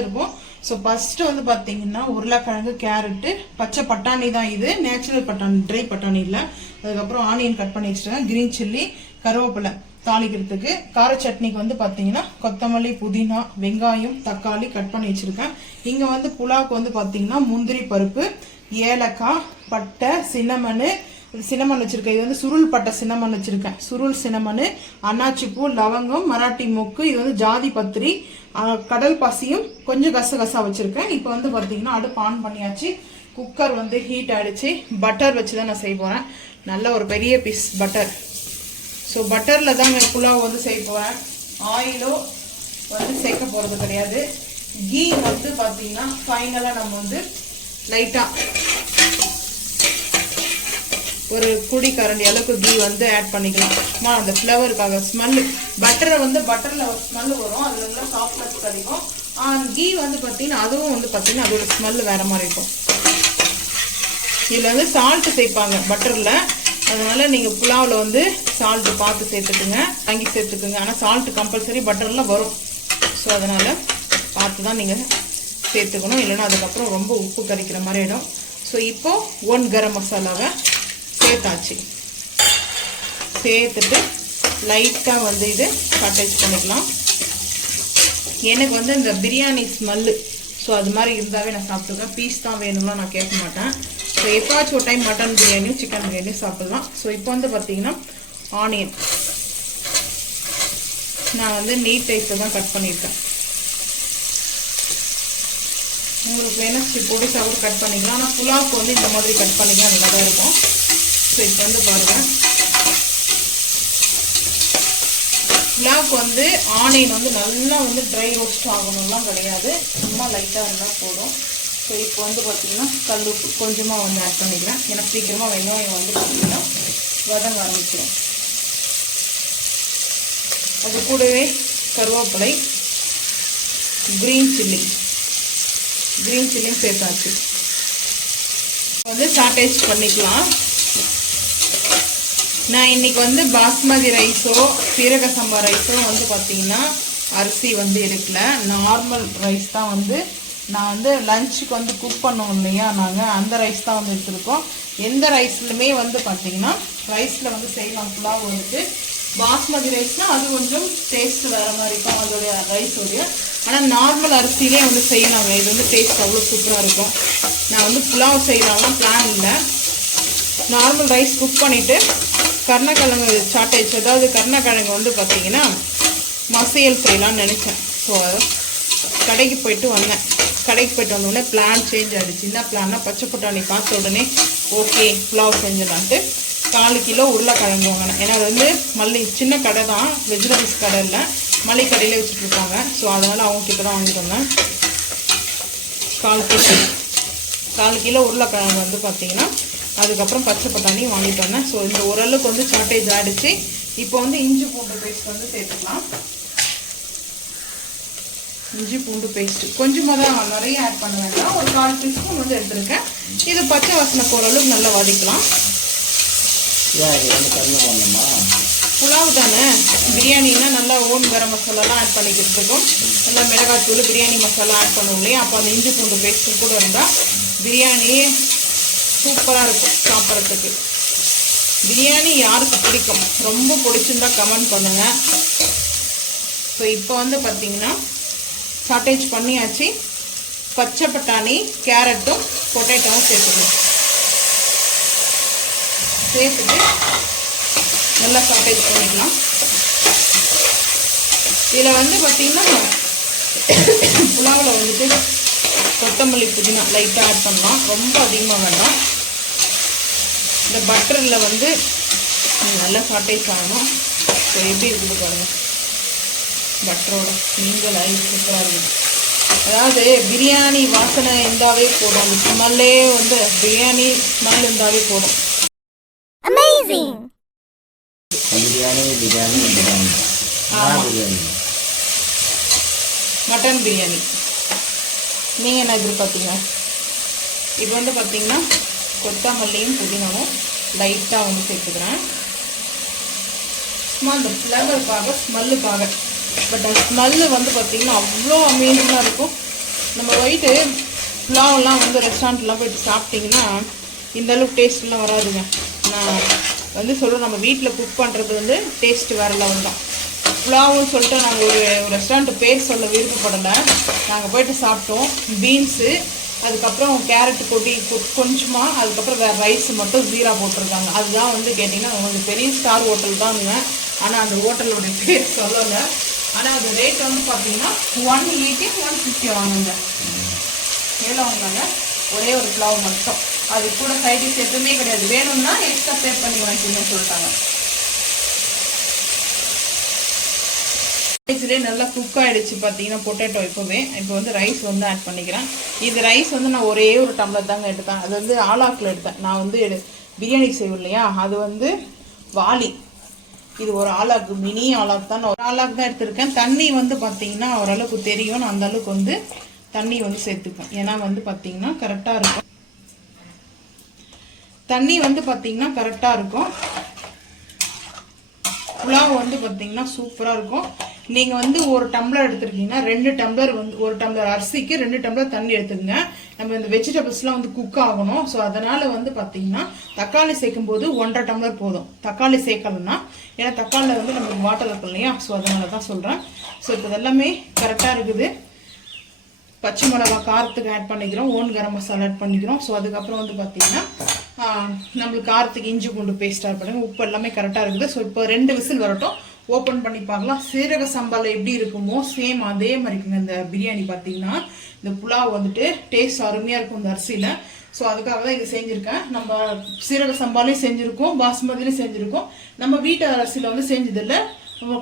இருக்கும். So first வந்து பார்த்தீங்கன்னா உருளைக்கிழங்கு, கேரட்டு, பச்சை பட்டாணி தான் இது, நேச்சுரல் பட்டாணி, ட்ரை பட்டாணி இல்லை. அதுக்கப்புறம் ஆனியன் கட் பண்ணி வச்சுருக்கேன், கிரீன் சில்லி, கருவேப்பிலை தாளிக்கிறதுக்கு. கார சட்னிக்கு வந்து பார்த்தீங்கன்னா கொத்தமல்லி, புதினா, வெங்காயம், தக்காளி கட் பண்ணி வச்சுருக்கேன். இங்கே வந்து புலாவுக்கு வந்து பார்த்தீங்கன்னா முந்திரி பருப்பு, ஏலக்காய், பட்டை, சின்னமன் வச்சிருக்கேன். இது வந்து சுருள் பட்டை சின்னமன் வச்சிருக்கேன், சுருள் சின்னமன், அன்னாச்சி பூ, லவங்கம், மராட்டி மொக்கு, இது வந்து ஜாதி பத்திரி, கடல் பாசியும் கொஞ்சம் கசகசா வச்சிருக்கேன். இப்போ வந்து பார்த்தீங்கன்னா அடுப்பு ஆன் பண்ணியாச்சு. குக்கர் வந்து ஹீட் ஆயிடுச்சு. பட்டர் வச்சு தான் நான் செய்ய போகிறேன், நல்ல ஒரு பெரிய பீஸ் பட்டர். ஸோ பட்டரில் தான் நான் புலாவ் வந்து செய்ய போகிறேன். ஆயிலோ வந்து சேர்க்க போகிறது கிடையாது. கீ வந்து பார்த்தீங்கன்னா ஃபைனலாக நம்ம வந்து லைட்டாக ஒரு குடி கரண்டி அளவுக்கு கீ வந்து ஆட் பண்ணிக்கலாம். சும்மா அந்த ஃப்ளவருக்காக, ஸ்மெல்லு. பட்டரை வந்து பட்டரில் ஒரு ஸ்மெல்லு வரும், அதில் எல்லாம் சாஃப்ட்னஸ் கிடைக்கும். கீ வந்து பார்த்தீங்கன்னா அதுவும் வந்து பார்த்தீங்கன்னா அதோட ஸ்மெல்லு வேறு மாதிரி இருக்கும். இதில் வந்து சால்ட்டு சேர்ப்பாங்க பட்டரில், அதனால் நீங்கள் புலாவில் வந்து சால்ட்டு பார்த்து சேர்த்துக்குங்க, வாங்கி சேர்த்துக்குங்க. ஆனால் சால்ட்டு கம்பல்சரி பட்டரில் வரும். ஸோ அதனால் பார்த்து தான் நீங்கள் சேர்த்துக்கணும், இல்லைன்னா அதுக்கப்புறம் ரொம்ப உப்பு கறிக்கிற மாதிரி ஆகிடும். ஸோ இப்போது 1 கரம் மசாலாவை சேர்த்தாச்சு. சேர்த்துட்டு லைட்டாக வந்து இது அட்டாச் பண்ணிக்கலாம். எனக்கு வந்து இந்த பிரியாணி ஸ்மெல்லு, ஸோ அது மாதிரி இருந்தாவே நான் சாப்பிட்டுக்கேன். பீஸ் தான் வேணும்னா நான் கேட்க மாட்டேன். ஸோ எப்போச்சும் ஒரு டைம் மட்டன் பிரியாணியும் சிக்கன் பிரியாணியும் சாப்பிடலாம். ஸோ இப்போ வந்து பார்த்தீங்கன்னா ஆனியன் நான் வந்து நீட் டைஸில் தான் கட் பண்ணியிருக்கேன். உங்களுக்கு வேணால் பொடிசாக கூட கட் பண்ணிக்கலாம், ஆனால் புலாவுக்கு வந்து இந்த மாதிரி கட் பண்ணிக்கலாம், நல்லா தான் இருக்கும். ஸோ இப்போ வந்து பாருங்கள், புலாவுக்கு வந்து ஆனியன் வந்து நல்லா வந்து ட்ரை ரோஸ்ட் ஆகணும்லாம் கிடையாது, சும்மா லைட்டாக இருந்தால் போதும். ஸோ இப்போ வந்து பார்த்தீங்கன்னா கல் உப்பு கொஞ்சமாக வந்து ஆட் பண்ணிக்கலாம், ஏன்னா சீக்கிரமாக வெங்காயம் வந்து பார்த்தீங்கன்னா வதங்க ஆரம்பிச்சிடும். அது கூடவே கருவேப்பிலை, கிரீன் சில்லியும் சேர்த்தாச்சு. வந்து சாட்டேஜ் பண்ணிக்கலாம். நான் இன்னைக்கு வந்து பாஸ்மதி ரைஸோ சீரக சம்பா ரைஸோ வந்து பார்த்தீங்கன்னா அரிசி வந்து எடுக்கல, நார்மல் ரைஸ் தான் வந்து நான் வந்து லஞ்சுக்கு வந்து குக் பண்ணோம் இல்லையா, நாங்கள் அந்த ரைஸ் தான் வந்து எடுத்துருக்கோம். எந்த ரைஸ்லுமே வந்து பார்த்தீங்கன்னா ரைஸில் வந்து செய்யலாம் புலாவ் வந்துட்டு. பாஸ்மதி ரைஸ்னால் அது கொஞ்சம் டேஸ்ட் வேறு மாதிரி இருக்கும் அதோடைய ரைஸோடைய. ஆனால் நார்மல் அரிசியிலே வந்து செய்யலாங்க, இது வந்து டேஸ்ட் அவ்வளோ சூப்பராக இருக்கும். நான் வந்து புலாவ் செய்யலாம்லாம் பிளான் இல்லை, நார்மல் ரைஸ் குக் பண்ணிவிட்டு கருணக்கிழங்கு சாட்டேஜ், அதாவது கருணக்கிழங்கு வந்து பார்த்தீங்கன்னா மசியல் செய்யலான்னு நினச்சேன். ஸோ கடைக்கு போயிட்டு வந்தோடனே பிளான் சேஞ்ச் ஆகிடுச்சு. என்ன பிளான்னா, பச்சை பட்டாணி பார்த்த உடனே ஓகே புலாவ் செஞ்சிடலான்ட்டு 4 கிலோ உருளைக்கிழங்கு வாங்கினேன். ஏன்னா அது வந்து சின்ன கடை தான், வெஜிடபிள்ஸ் கடை இல்லை, மளிகை கடையிலே வச்சுட்ருப்பாங்க. ஸோ அதனால் அவங்கக்கிட்ட தான் வாங்கிட்டு வந்தேன். 4 கிலோ உருளைக்கிழங்கு வந்து பார்த்தீங்கன்னா, அதுக்கப்புறம் பச்சை பட்டாணி வாங்கிட்டு வந்தேன். ஸோ இந்த ஓரளவுக்கு வந்து சார்ட்டேஜ் ஆகிடுச்சு. இப்போ வந்து இஞ்சி பூண்டு பேஸ்ட் வந்து சேர்த்துக்கலாம். இஞ்சி பூண்டு பேஸ்ட்டு கொஞ்சமாக தான், நிறைய ஆட் பண்ண வேண்டாம், ஒரு 4 டீஸ்பூன் வந்து எடுத்துருக்கேன். இது பச்சை வாசனை போகிற அளவுக்கு நல்லா வதக்கலாம். புலாவு தானே, பிரியாணின்னா நல்லா ஓன் கரம் மசாலாலாம் ஆட் பண்ணிக்கிறதுக்கும், நல்லா மிளகாத்தூள், பிரியாணி மசாலா ஆட் பண்ணுவோம் இல்லையா, அப்போ அந்த இஞ்சி பூண்டு பேஸ்ட்டு கூட இருந்தால் பிரியாணி சூப்பராக இருக்கும் சாப்பிட்றதுக்கு. பிரியாணி யாருக்கு பிடிக்கும், ரொம்ப பிடிச்சிருந்தா கமெண்ட் பண்ணுங்கள். ஸோ இப்போ வந்து பார்த்தீங்கன்னா சாட்டேஜ் பண்ணியாச்சு. பச்சை பட்டாணி, கேரட்டும் பொட்டேட்டோவும் சேர்த்துக்கலாம். சேர்த்துட்டு நல்லா சாட்டேஜ் பண்ணிக்கலாம். இதில் வந்து பார்த்தீங்கன்னா புலாவில் வந்துட்டு கொத்தமல்லி, புதினா லைட்டாக ஆட் பண்ணலாம், ரொம்ப அதிகமாக வேண்டாம். இந்த பட்டரில் வந்து நல்லா சாட்டேஜ் ஆகணும். ஸோ எப்படி இருக்குது பாருங்கள், பட்டரோட நீங்கள் சூப்பராக இருக்குது. அதாவது பிரியாணி வாசனை இருந்தாவே போதும், அந்த ஸ்மெல்லே வந்து பிரியாணி ஸ்மெல் இருந்தாவே போதும். மட்டன் பிரியாணி நீங்கள் என்ன எதிர்பார்த்தீங்க? இப்போ வந்து பார்த்தீங்கன்னா கொத்தமல்லியும் புதினாவும் லைட்டாக வந்து சேர்த்துக்கிறேன், சும்மா அந்த ஃப்ளேவருக்காக, ஸ்மெல்லுக்காக. பட் அந்த ஸ்மெல்லு வந்து பார்த்தீங்கன்னா அவ்வளோ அமேசிங்காக இருக்கும். போயிட்டு புலாவெல்லாம் வந்து ரெஸ்டாரண்ட்லாம் போயிட்டு சாப்பிட்டிங்கன்னா இந்த அளவுக்கு டேஸ்ட்லாம் வராதுங்க. நான் வந்து சொல்கிறேன், நம்ம வீட்டில் குக் பண்ணுறது வந்து டேஸ்ட்டு வேறு லெவல் தான். புலாவுன்னு சொல்லிட்டு நாங்கள் ஒரு ரெஸ்டாரண்ட்டு பேர் சொல்ல விருப்பப்படலை. நாங்கள் போயிட்டு சாப்பிட்டோம். பீன்ஸு, அதுக்கப்புறம் கேரட் கொட்டி கொஞ்சமாக, அதுக்கப்புறம் வேறு ரைஸ் மட்டும் ஜீரா போட்டிருக்காங்க. அதுதான் வந்து கேட்டிங்கன்னா உங்களுக்கு பெரிய ஸ்டார் ஹோட்டல் தானுங்க. ஆனால் அந்த ஹோட்டலோடைய பேர் சொல்லலை. ஆனால் அது ரேட் வந்து பார்த்தீங்கன்னா 180 150 வாங்குங்க. எவ்வளோ வாங்கினாங்க? ஒரே ஒரு புலாவ் மட்டும். அது கூட சைடிஷ் எதுவுமே கிடையாது. வேணும்னா எக்ஸ்ட்ரா பே பண்ணி வாங்கிக்கணும்னு சொல்லிட்டாங்க. ரைஸ்லேயே நல்லா குக் ஆகிடுச்சு பார்த்தீங்கன்னா பொட்டேட்டோ. இப்போ வந்து ரைஸ் வந்து ஆட் பண்ணிக்கிறேன். இது ரைஸ் வந்து நான் ஒரே ஒரு டம்ளர் தாங்க எடுத்தேன். அது வந்து ஆலாக்கில் எடுத்தேன். நான் வந்து பிரியாணி செய்வேன் இல்லையா, அது வந்து வாலி. இது ஒரு ஆலாக்கு, மினி ஆலாக் தான். நான் ஒரு ஆலாக் தான் எடுத்திருக்கேன். தண்ணி வந்து பார்த்தீங்கன்னா ஓரளவுக்கு தெரியும். நான் அந்த அளவுக்கு வந்து தண்ணி வந்து சேர்த்துப்பேன். ஏன்னா வந்து பார்த்தீங்கன்னா கரெக்டாக இருக்கும். தண்ணி வந்து பார்த்தீங்கன்னா கரெக்டாக இருக்கும். புலாவ் வந்து பார்த்தீங்கன்னா சூப்பராக இருக்கும். நீங்கள் வந்து ஒரு டம்ளர் எடுத்துருக்கீங்கன்னா 2 டம்ளர் வந்து, ஒரு டம்ளர் அரிசிக்கு 2 டம்ளர் தண்ணி எடுத்துக்கங்க. நம்ம இந்த வெஜிடபிள்ஸ்லாம் வந்து குக் ஆகணும். ஸோ அதனால் வந்து பார்த்தீங்கன்னா தக்காளி சேர்க்கும் போது 1.5 டம்ளர் போதும். தக்காளி சேர்க்கலன்னா, ஏன்னா தக்காளியில் வந்து நம்மளுக்கு வாட்டர் இருக்கும் இல்லையா, ஸோ அதனால தான் சொல்கிறேன். ஸோ இப்போ இதெல்லாமே கரெக்டாக இருக்குது. பச்சை மிளகா காரத்துக்கு ஆட் பண்ணிக்கிறோம். ஓன் கரம் மசாலா ஆட் பண்ணிக்கிறோம். ஸோ அதுக்கப்புறம் வந்து பார்த்தீங்கன்னா நம்மளுக்கு காரத்துக்கு இஞ்சி பூண்டு பேஸ்ட் ஆட் பண்ணுங்க. உப்பு எல்லாமே கரெக்டாக இருக்குது. ஸோ இப்போ 2 விசில் வரட்டும், ஓப்பன் பண்ணி பார்க்கலாம். சீரக சம்பாவில் எப்படி இருக்குமோ சேம் அதே மாதிரி இருக்குங்க இந்த பிரியாணி. பார்த்தீங்கன்னா இந்த புலாவ் வந்துட்டு டேஸ்ட் அருமையாக இருக்கும் இந்த அரிசியில். ஸோ அதுக்காக தான் இது செஞ்சுருக்கேன். நம்ம சீரக சம்பாலையும் செஞ்சுருக்கோம், பாஸ்மதிலையும் செஞ்சுருக்கோம். நம்ம வீட்டு அரிசியில் வந்து செஞ்சதில்லை.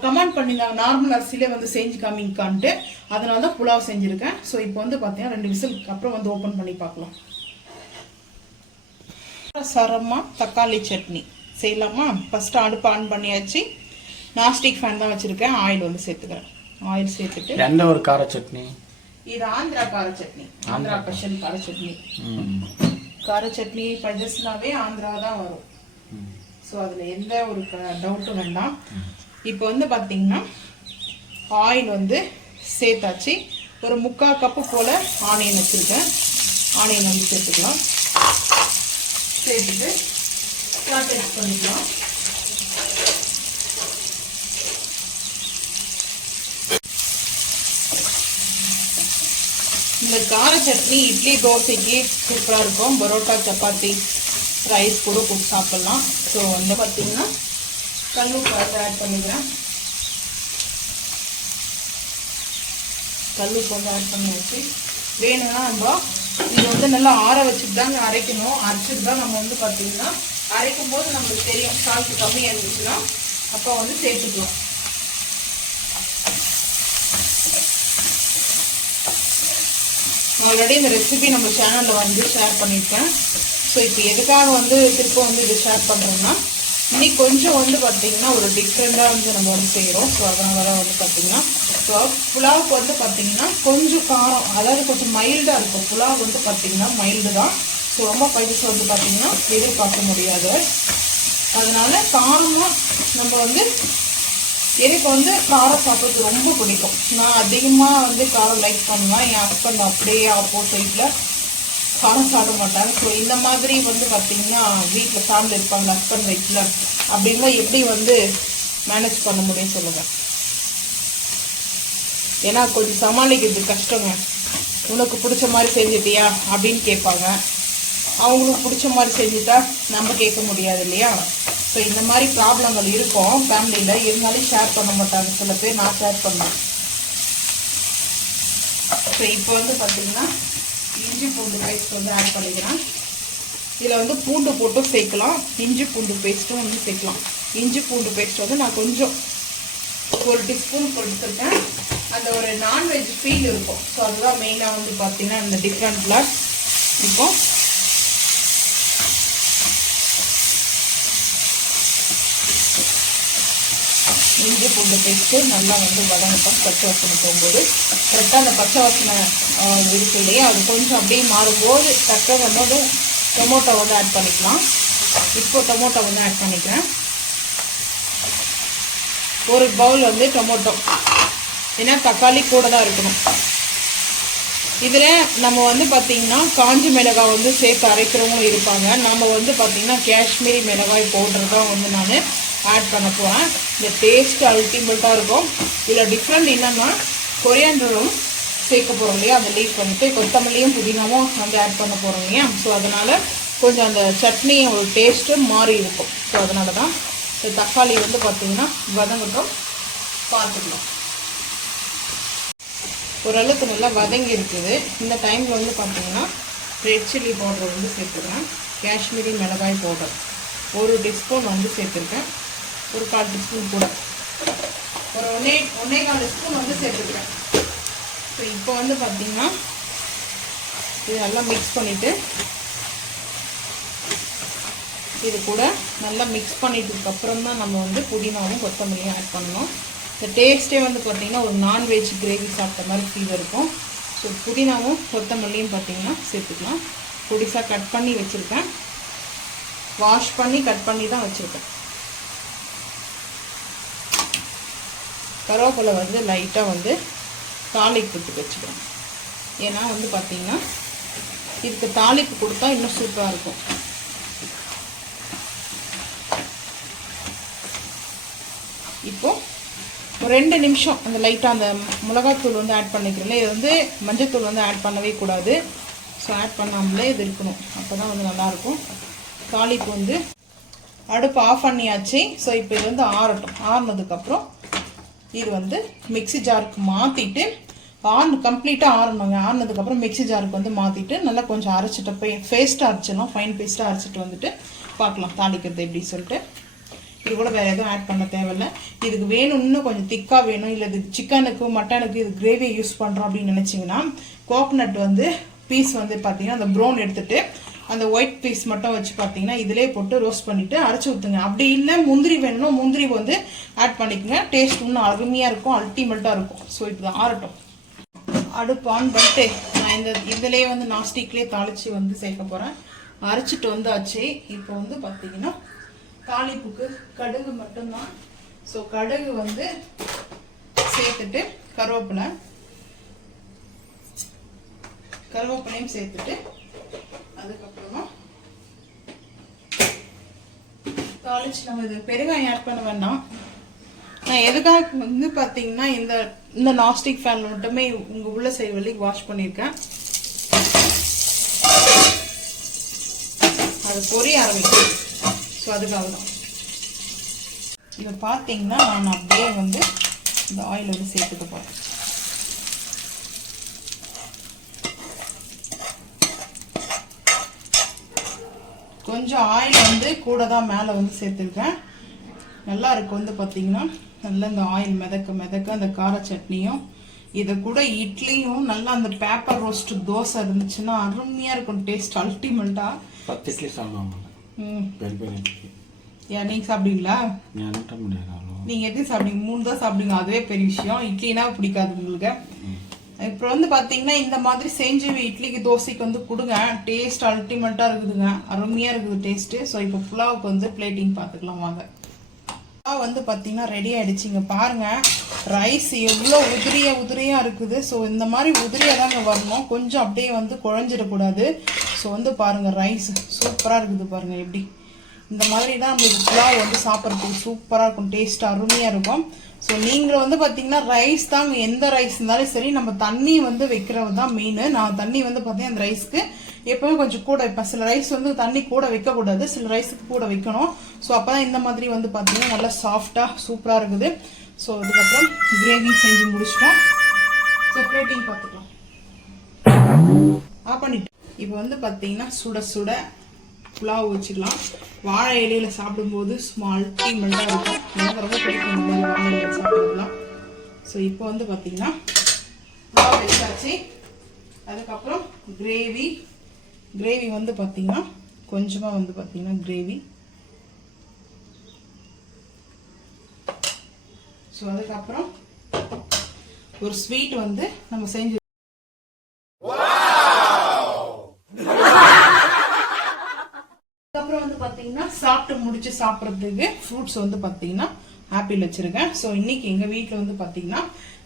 கமெண்ட் பண்ணியிருந்தாங்க நார்மல் அரிசியிலே வந்து செஞ்சு காமிக்கான்ட்டு, அதனால தான் புலாவ் செஞ்சுருக்கேன். ஸோ இப்போ வந்து பார்த்தீங்கன்னா 2 விசிலுக்கு அப்புறம் வந்து ஓப்பன் பண்ணி பார்க்கலாம். சரமாக தக்காளி சட்னி செய்யலாமா? ஃபஸ்ட்டு அடுப்பு ஆன் பண்ணியாச்சு. நாஸ்டிக் ஃபேன் தான் வச்சுருக்கேன். ஆயில் வந்து சேர்த்துக்கிறேன். ஆயில் சேர்த்துட்டு எந்த ஒரு கார சட்னி? இது ஆந்திரா கார சட்னி, ஆந்திரா ஸ்பெஷல் கார சட்னி. கார சட்னி பஜஸ்னாவே ஆந்திரா தான் வரும். ஸோ அதில் எந்த ஒரு டவுட்டும் வேண்டாம். இப்போ வந்து பார்த்தீங்கன்னா ஆயில் வந்து சேர்த்தாச்சு. ஒரு 3/4 கப்பு போல் ஆனியன் வச்சுருக்கேன். ஆனியன் வந்து சேர்த்துக்கலாம். சேர்த்துட்டு சாட்டேட் பண்ணிக்கலாம். இந்த கார சட்னி இட்லி தோசைக்கு சூப்பராக இருக்கும். பரோட்டா சப்பாத்தி ரைஸ் கூட கொடுத்து சாப்பிட்லாம். ஸோ வந்து பார்த்தீங்கன்னா கல்லுப்பு ஆட் பண்ணிக்கிறேன். கல்லுப்பு வந்து ஆட் பண்ணியாச்சு. வேணும்னா நம்ம இது வந்து நல்லா ஆற வச்சுட்டு தாங்க அரைக்கணும். அரைச்சிட்டு தான் நம்ம வந்து பார்த்தீங்கன்னா அரைக்கும் போது நம்மளுக்கு தெரியும் சால்ட்டு கம்மியாக இருந்துச்சுன்னா அப்போ வந்து சேர்த்துக்கலாம். ஆல்ரெடி இந்த ரெசிபி நம்ம சேனலில் வந்து ஷேர் பண்ணியிருக்கேன். ஸோ இப்போ எதுக்காக வந்து திரும்ப வந்து இது ஷேர் பண்ணுறோம்னா, இன்னைக்கு கொஞ்சம் வந்து பார்த்தீங்கன்னா ஒரு டிஃப்ரெண்ட்டாக வந்து நம்ம வந்து செய்கிறோம். ஸோ அதனால தான் வந்து பார்த்தீங்கன்னா ஸோ புலாவுக்கு வந்து பார்த்தீங்கன்னா கொஞ்சம் காரம், அதாவது கொஞ்சம் மைல்டாக இருக்கும். புலாவ் வந்து பார்த்தீங்கன்னா மைல்டு தான். ஸோ ரொம்ப பைசஸ் வந்து பார்த்தீங்கன்னா எதிர்பார்க்க முடியாது. அதனால காரமாக நம்ம வந்து எனக்கு வந்து காரம் சாப்பிட்றது ரொம்ப பிடிக்கும். நான் அதிகமாக வந்து காரம் லைக் பண்ணுவேன். என் ஹஸ்பண்ட் அப்படியே ஆப்போசிட்டில் காரம் சாப்பிட மாட்டாங்க. ஸோ இந்த மாதிரி வந்து பார்த்தீங்கன்னா வீட்டில் ஃபேமிலி இருப்பாங்க, ஹஸ்பண்ட் வீட்டில், அப்படின்னா எப்படி வந்து மேனேஜ் பண்ண முடியும்னு சொல்லுங்கள். ஏன்னா கொஞ்சம் சமாளிக்கிறது கஷ்டங்க. உனக்கு பிடிச்ச மாதிரி செஞ்சுட்டியா அப்படின்னு கேட்பாங்க. அவங்களுக்கு பிடிச்ச மாதிரி செஞ்சுட்டா நம்ம கேட்க முடியாது இல்லையா. ஸோ இந்த மாதிரி ப்ராப்ளங்கள் இருக்கும் ஃபேமிலியில். இருந்தாலும் ஷேர் பண்ண மாட்டாங்க சில பேர். நான் ஷேர் பண்ணேன். ஸோ இப்போ வந்து பார்த்தீங்கன்னா இஞ்சி பூண்டு பேஸ்ட் வந்து ஆட் பண்ணிக்கிறேன். இதில் வந்து பூண்டு போட்டும் சேர்க்கலாம், இஞ்சி பூண்டு பேஸ்ட்டும் வந்து சேர்க்கலாம். இஞ்சி பூண்டு பேஸ்ட் வந்து நான் கொஞ்சம் 1 டீஸ்பூன் கொடுத்துருக்கேன். அந்த ஒரு நான்வெஜ் ஃபீல் இருக்கும். ஸோ அதுதான் மெயினாக வந்து பார்த்தீங்கன்னா இந்த டிஃப்ரெண்ட்டில். இப்போ இஞ்சி பூண்டு பேஸ்ட்டு நல்லா வந்து வதங்கட்டும். பச்சை வாசனை போகும்போது கரெக்டாக அந்த பச்சை வாசனை இருக்கு இல்லையா, அது கொஞ்சம் அப்படியே மாறும்போது கரெக்டாக வந்து டொமேட்டோ வந்து ஆட் பண்ணிக்கலாம். இப்போ டொமேட்டோ வந்து ஆட் பண்ணிக்கிறேன். ஒரு பவுல் வந்து டொமேட்டோ, ஏன்னா தக்காளி கூட தான் இருக்கணும். இதில் நம்ம வந்து பார்த்திங்கன்னா காஞ்சி மிளகாய் வந்து சேர்த்து அரைக்கிறவங்களும் இருப்பாங்க. நம்ம வந்து பார்த்திங்கன்னா காஷ்மீரி மிளகாய் பவுடர் தான் வந்து நான் ஆட் பண்ண போகிறேன். இந்த டேஸ்ட் அல்டிமேட்டாக இருக்கும். இதில் டிஃப்ரெண்ட் என்னென்னா கொரியாண்டரும் சேர்க்க போகிறோம் இல்லையா, அந்த லீவ் பண்ணிட்டு கொத்தமல்லியும் புதினாவும் வந்து ஆட் பண்ண போகிறோம் இல்லையா. ஸோ அதனால் கொஞ்சம் அந்த சட்னியோட டேஸ்ட்டு மாறி இருக்கும். ஸோ அதனால தான் இந்த தக்காளி வந்து பார்த்திங்கன்னா வதங்கட்டும், பார்த்துக்கலாம். ஓரளவுக்கு நல்லா வதங்கி இருக்குது. இந்த டைமில் வந்து பார்த்திங்கன்னா ரெட் சில்லி பவுடர் வந்து சேர்த்துக்கிறேன். காஷ்மீரி மிளகாய் பவுடர் 1 டீஸ்பூன் வந்து சேர்த்துருக்கேன். ஒரு 1/4 டீஸ்பூன் கூட ஒரு 1.25 ஸ்பூன் வந்து சேர்த்துக்கிறேன். ஸோ இப்போ வந்து பார்த்திங்கன்னா இது நல்லா மிக்ஸ் பண்ணிவிட்டு இது கூட நல்லா மிக்ஸ் பண்ணிட்டதுக்கப்புறம் தான் நம்ம வந்து புதினாவும் கொத்தமல்லியும் ஆட் பண்ணணும். இந்த டேஸ்ட்டே வந்து பார்த்திங்கன்னா ஒரு நான்வெஜ் கிரேவி சாப்பிட்ட மாதிரி ஃபீல் இருக்கும். ஸோ புதினாவும் கொத்தமல்லியும் பார்த்திங்கன்னா சேர்த்துக்கலாம். பொடிசாக கட் பண்ணி வச்சுருக்கேன். வாஷ் பண்ணி கட் பண்ணி தான் வச்சுருக்கேன். கருவேப்பிலை வந்து லைட்டாக வந்து தாளிப்பு வச்சுக்கிறேன். ஏன்னா வந்து பார்த்திங்கன்னா இதுக்கு தாளிப்பு கொடுத்தா இன்னும் சூப்பராக இருக்கும். இப்போது ஒரு 2 நிமிஷம் அந்த லைட்டாக அந்த மிளகாத்தூள் வந்து ஆட் பண்ணிக்கிறேன். இது வந்து மஞ்சத்தூள் வந்து ஆட் பண்ணவே கூடாது. ஸோ ஆட் பண்ணாமலே இது இருக்கணும். அப்போ தான் வந்து நல்லாயிருக்கும். தாளிப்பு வந்து அடுப்பு ஆஃப் பண்ணியாச்சு. ஸோ இப்போ இது வந்து ஆறட்டும். ஆறுனதுக்கப்புறம் இது வந்து மிக்ஸி ஜாருக்கு மாற்றிட்டு கம்ப்ளீட்டாக ஆறணுங்க. ஆறுனதுக்கப்புறம் மிக்ஸி ஜாருக்கு வந்து மாற்றிட்டு நல்லா கொஞ்சம் அரைச்சிட்டு பேஸ்ட்டாக அரைச்சிடலாம். ஃபைன் பேஸ்ட்டாக அரைச்சிட்டு வந்துட்டு பார்க்கலாம் தாளிக்கிறது எப்படி சொல்லிட்டு. இது கூட வேறு எதுவும் ஆட் பண்ண தேவையில்லை. இதுக்கு வேணும்னு கொஞ்சம் திக்காக வேணும், இல்லை இது சிக்கனுக்கு மட்டனுக்கு இது கிரேவியை யூஸ் பண்ணுறோம் அப்படின்னு நினச்சிங்கன்னா கோகனட் வந்து பீஸ் வந்து பார்த்தீங்கன்னா அந்த ப்ரௌன் எடுத்துகிட்டு அந்த ஒயிட் பீஸ் மட்டும் வச்சு பார்த்தீங்கன்னா இதிலே போட்டு ரோஸ்ட் பண்ணிவிட்டு அரைச்சி ஊற்றுங்க. அப்படி இல்லை முந்திரி வேணும்னா முந்திரி வந்து ஆட் பண்ணிக்கோங்க. டேஸ்ட் இன்னும் அருமையாக இருக்கும், அல்டிமேட்டாக இருக்கும். ஸோ இது ஆறட்டும். அடுப்பு ஆன் பண்ணிட்டு நான் இதிலே வந்து நாஸ்டிக்லேயே தாளித்து வந்து சேர்க்க போகிறேன். அரைச்சிட்டு வந்தாச்சு. இப்போ வந்து பார்த்தீங்கன்னா தாளிப்புக்கு கடுகு மட்டும்தான். ஸோ கடுகு வந்து சேர்த்துட்டு கருவேப்பிலையும் சேர்த்துட்டு அதுக்கப்புறமா தாளிச்சு நம்ம இது பெருங்காயம் ஆட் பண்ண வேண்டாம். நான் எதுக்காக வந்து பார்த்தீங்கன்னா இந்த நாஸ்டிக் ஃபேன் மட்டுமே உங்கள் உள்ள சைடு வரைக்கும் வாஷ் பண்ணியிருக்கேன். அது பொரிய ஆரம்பிக்கும். ஸோ அதுக்காக தான் இதை பார்த்தீங்கன்னா நான் அப்படியே வந்து இந்த ஆயில் வந்து சேர்த்துக்க போகிறேன். கொஞ்சம் ஆயில் வந்து கூட தான் மேலே வந்து சேர்த்துருக்கேன். நல்லா இருக்கும் வந்து பார்த்தீங்கன்னா நல்லா இந்த ஆயில் மிதக்க அந்த கார சட்னியும் இதை கூட இட்லியும் நல்லா அந்த பேப்பர் ரோஸ்ட் தோசை இருந்துச்சுன்னா அருமையாக இருக்கும். டேஸ்ட் அல்டிமேட்டாக. நீங்க சாப்பிடுவீங்களா? நீங்க எது சாப்பிடுங்க? 3 தான் சாப்பிடுங்க. அதுவே பெரிய விஷயம். இட்லினா பிடிக்காது உங்களுக்கு. இப்போ வந்து பாத்தீங்கன்னா இந்த மாதிரி செஞ்சு இட்லிக்கு தோசைக்கு வந்து கொடுங்க. டேஸ்ட் அல்டிமேட்டா இருக்குதுங்க, அருமையா இருக்குது டேஸ்ட். ஸோ இப்போ புலாவுக்கு வந்து பிளேட்டிங் பார்த்துக்கலாம் வாங்க. புலாவ் வந்து பாத்தீங்கன்னா ரெடி ஆயிடுச்சுங்க. பாருங்க ரைஸ் எவ்வளோ உதிரியா இருக்குது. ஸோ இந்த மாதிரி உதிரியா தாங்க வரணும், கொஞ்சம் அப்படியே வந்து குழஞ்சிடக்கூடாது. ஸோ வந்து பாருங்க ரைஸ் சூப்பராக இருக்குது. பாருங்க எப்படி இந்த மாதிரி தான் நம்மளுக்கு புலாவ் வந்து சாப்பிட்றதுக்கு சூப்பராக இருக்கும், டேஸ்ட் அருமையாக இருக்கும். ஸோ நீங்களும் வந்து பார்த்தீங்கன்னா ரைஸ் தாங்க, எந்த ரைஸ் இருந்தாலும் சரி நம்ம தண்ணி வந்து வைக்கிறது தான் மெயின். நான் தண்ணி வந்து பார்த்தீங்கன்னா அந்த ரைஸ்க்கு எப்பவுமே கொஞ்சம் கூட வைப்பேன். சில ரைஸ் வந்து தண்ணி கூட வைக்கக்கூடாது, சில ரைஸுக்கு கூட வைக்கணும். ஸோ அப்போ தான் இந்த மாதிரி வந்து பார்த்தீங்கன்னா நல்லா சாஃப்டாக சூப்பராக இருக்குது. ஸோ அதுக்கப்புறம் கிரேவி செஞ்சு முடிச்சிட்டோம். ஸோ பிளேட்டிங் பார்த்துக்கலாம். பண்ணிட்டோம். இப்போ வந்து பார்த்தீங்கன்னா சுட சுட புலாவ் வச்சுக்கலாம். வாழை இலையில சாப்பிடும்போது அல்டிமேட்டாக இருக்கும். எனக்கு ரொம்ப பிடிக்கும் இந்த மாதிரி வாழை இலையில சாப்பிடலாம். ஸோ இப்போ வந்து பார்த்தீங்கன்னா புலாவ் வச்சாச்சு. அதுக்கப்புறம் கிரேவி வந்து பார்த்தீங்கன்னா கொஞ்சமாக வந்து பார்த்தீங்கன்னா கிரேவி. ஸோ அதுக்கப்புறம் ஒரு ஸ்வீட் வந்து நம்ம செஞ்சு அப்புறம் வந்து பார்த்தீங்கன்னா சாப்பிட்டு முடிச்சு சாப்பிட்றதுக்கு ஃப்ரூட்ஸ் வந்து பார்த்தீங்கன்னா ஆப்பிள் வச்சிருக்கேன். ஸோ இன்னைக்கு எங்கள் வீட்டில் வந்து பார்த்தீங்கன்னா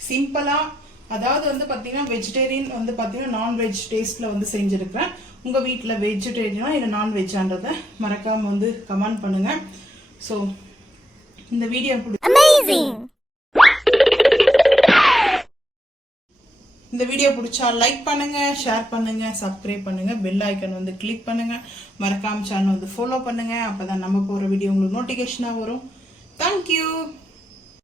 சிம்பிளாக அதாவது வந்து பார்த்தீங்கன்னா வெஜிடேரியன் வந்து பார்த்தீங்கன்னா நான்வெஜ் டேஸ்ட்டில் வந்து செஞ்சுருக்கிறேன். உங்கள் வீட்டில் வெஜிடேரியனா இல்லை நான்வெஜ்ஜான்றதை மறக்காமல் வந்து கமெண்ட் பண்ணுங்கள். ஸோ இந்த வீடியோ இந்த வீடியோ பிடிச்சா லைக் பண்ணுங்க, ஷேர் பண்ணுங்க, சப்ஸ்கிரைப் பண்ணுங்க, பெல் ஐக்கன் வந்து கிளிக் பண்ணுங்க, மறக்காம சேனல் வந்து ஃபாலோ பண்ணுங்க. அப்பதான் நம்ம போற வீடியோ உங்களுக்கு நோட்டிபிகேஷனா வரும். தேங்க்யூ.